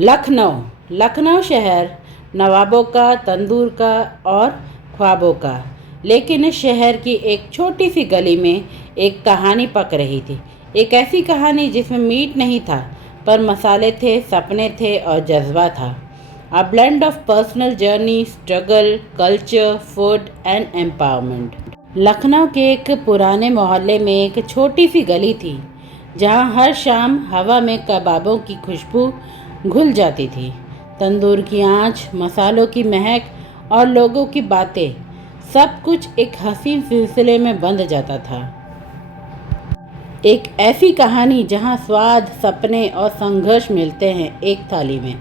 लखनऊ। लखनऊ शहर नवाबों का, तंदूर का और ख्वाबों का। लेकिन इस शहर की एक छोटी सी गली में एक कहानी पक रही थी। एक ऐसी कहानी जिसमें मीट नहीं था, पर मसाले थे, सपने थे और जज्बा था। A blend of personal journey, struggle, culture, food and empowerment. Lucknow के एक पुराने मोहल्ले में एक छोटी सी गली थी, जहाँ हर शाम हवा में कबाबों की खुशबू घुल जाती थी। तंदूर की आंच, मसालों की महक और लोगों की बातें, सब कुछ एक हसीन सिलसिले में बंध जाता था। एक ऐसी कहानी जहां स्वाद, सपने और संघर्ष मिलते हैं एक थाली में।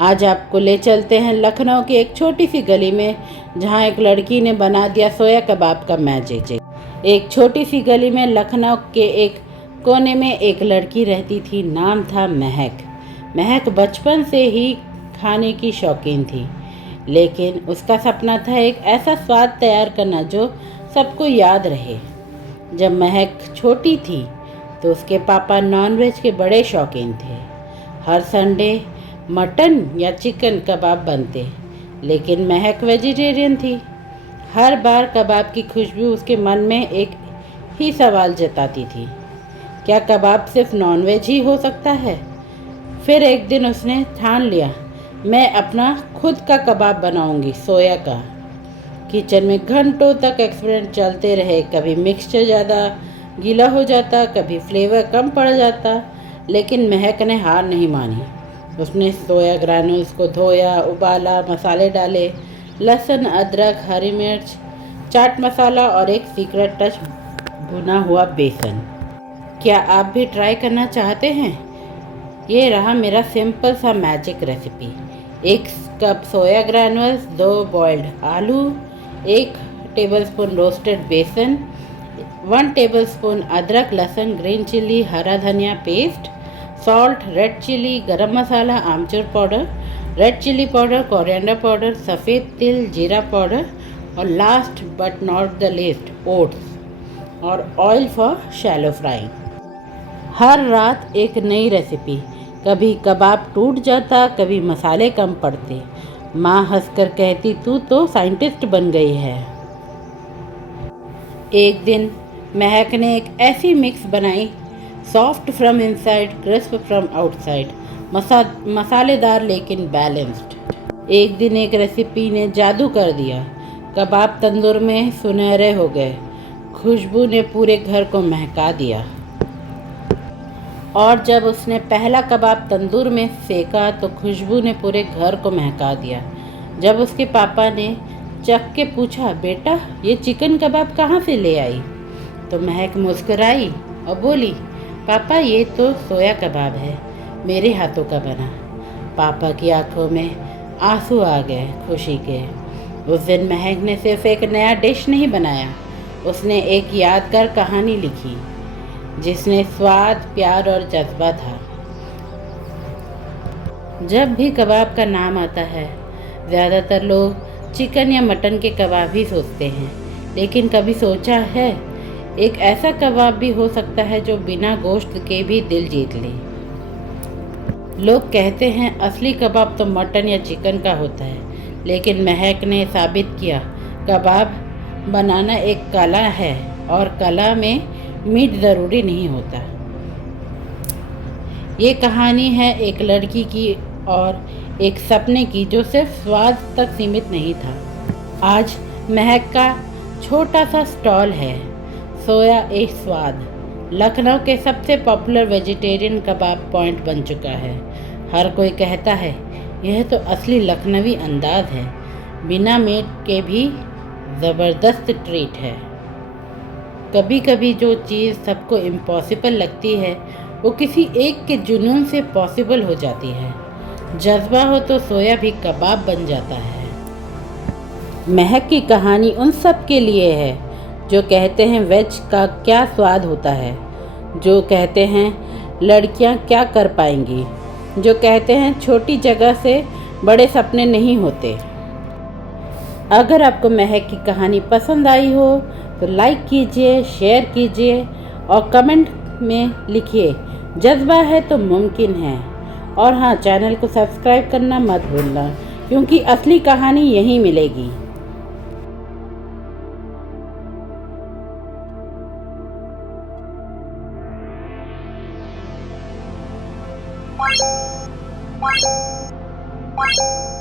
आज आपको ले चलते हैं लखनऊ की एक छोटी सी गली में, जहां एक लड़की ने बना दिया सोया कबाब का मैजिक। एक छोटी सी गली में लखनऊ के एक कोने में एक लड़की रहती थी। नाम था महक। महक बचपन से ही खाने की शौकीन थी, लेकिन उसका सपना था एक ऐसा स्वाद तैयार करना जो सबको याद रहे। जब महक छोटी थी तो उसके पापा नॉनवेज के बड़े शौकीन थे। हर संडे मटन या चिकन कबाब बनते, लेकिन महक वेजिटेरियन थी। हर बार कबाब की खुशबू उसके मन में एक ही सवाल जताती थी, क्या कबाब सिर्फ नॉनवेज ही हो सकता है? फिर एक दिन उसने ठान लिया, मैं अपना खुद का कबाब बनाऊंगी, सोया का। किचन में घंटों तक एक्सपेरिमेंट चलते रहे। कभी मिक्सचर ज़्यादा गीला हो जाता, कभी फ्लेवर कम पड़ जाता, लेकिन महक ने हार नहीं मानी। उसने सोया ग्रैन्यूल्स को धोया, उबाला, मसाले डाले, लहसुन, अदरक, हरी मिर्च, चाट मसाला और एक सीक्रेट टच, भुना हुआ बेसन। क्या आप भी ट्राई करना चाहते हैं? ये रहा मेरा सिंपल सा मैजिक रेसिपी। 1 कप सोया ग्रैन्यूल्स, 2 बॉइल्ड आलू, 1 टेबलस्पून रोस्टेड बेसन, 1 टेबलस्पून अदरक, लहसुन, ग्रीन चिली, हरा धनिया paste, salt, red chilli, garam masala, amchur powder, red chilli powder, coriander powder, सफ़ेद तिल, जीरा पाउडर और last but not the least, oats और ऑयल फॉर शैलो फ्राइंग। हर रात एक नई रेसिपी। कभी कबाब टूट जाता, कभी मसाले कम पड़ते। माँ हंसकर कहती, तू तो साइंटिस्ट बन गई है। एक दिन महक ने एक ऐसी मिक्स बनाई, soft from inside, crisp from outside, मसालेदार लेकिन बैलेंस्ड। एक दिन एक रेसिपी ने जादू कर दिया। कबाब तंदूर में सुनहरे हो गए, खुशबू ने पूरे घर को महका दिया। और जब उसने पहला कबाब तंदूर में सेका तो खुशबू ने पूरे घर को महका दिया। जब उसके पापा ने चख के पूछा, बेटा ये चिकन कबाब कहाँ से ले आई? तो महक मुस्कुराई और बोली, पापा ये तो सोया कबाब है, मेरे हाथों का बना। पापा की आंखों में आंसू आ गए खुशी के। उस दिन महक ने सिर्फ एक नया डिश नहीं बनाया, उसने एक यादगार कहानी लिखी जिसने स्वाद, प्यार और जज्बा था। जब भी कबाब का नाम आता है, ज़्यादातर लोग चिकन या मटन के कबाब ही सोचते हैं, लेकिन कभी सोचा है एक ऐसा कबाब भी हो सकता है जो बिना गोश्त के भी दिल जीत ले। लोग कहते हैं असली कबाब तो मटन या चिकन का होता है, लेकिन महक ने साबित किया कबाब बनाना एक कला है और कला में मीट ज़रूरी नहीं होता। ये कहानी है एक लड़की की और एक सपने की जो सिर्फ स्वाद तक सीमित नहीं था। आज महक का छोटा सा स्टॉल है, सोया एक स्वाद, लखनऊ के सबसे पॉपुलर वेजिटेरियन कबाब पॉइंट बन चुका है। हर कोई कहता है यह तो असली लखनवी अंदाज है, बिना मीट के भी ज़बरदस्त ट्रीट है। कभी कभी जो चीज़ सबको इम्पॉसिबल लगती है वो किसी एक के जुनून से पॉसिबल हो जाती है। जज्बा हो तो सोया भी कबाब बन जाता है। महक की कहानी उन सब के लिए है जो कहते हैं वेज का क्या स्वाद होता है, जो कहते हैं लड़कियां क्या कर पाएंगी, जो कहते हैं छोटी जगह से बड़े सपने नहीं होते। अगर आपको महक की कहानी पसंद आई हो तो लाइक कीजिए, शेयर कीजिए और कमेंट में लिखिए, जज्बा है तो मुमकिन है। और हाँ, चैनल को सब्सक्राइब करना मत भूलना, क्योंकि असली कहानी यहीं मिलेगी। What?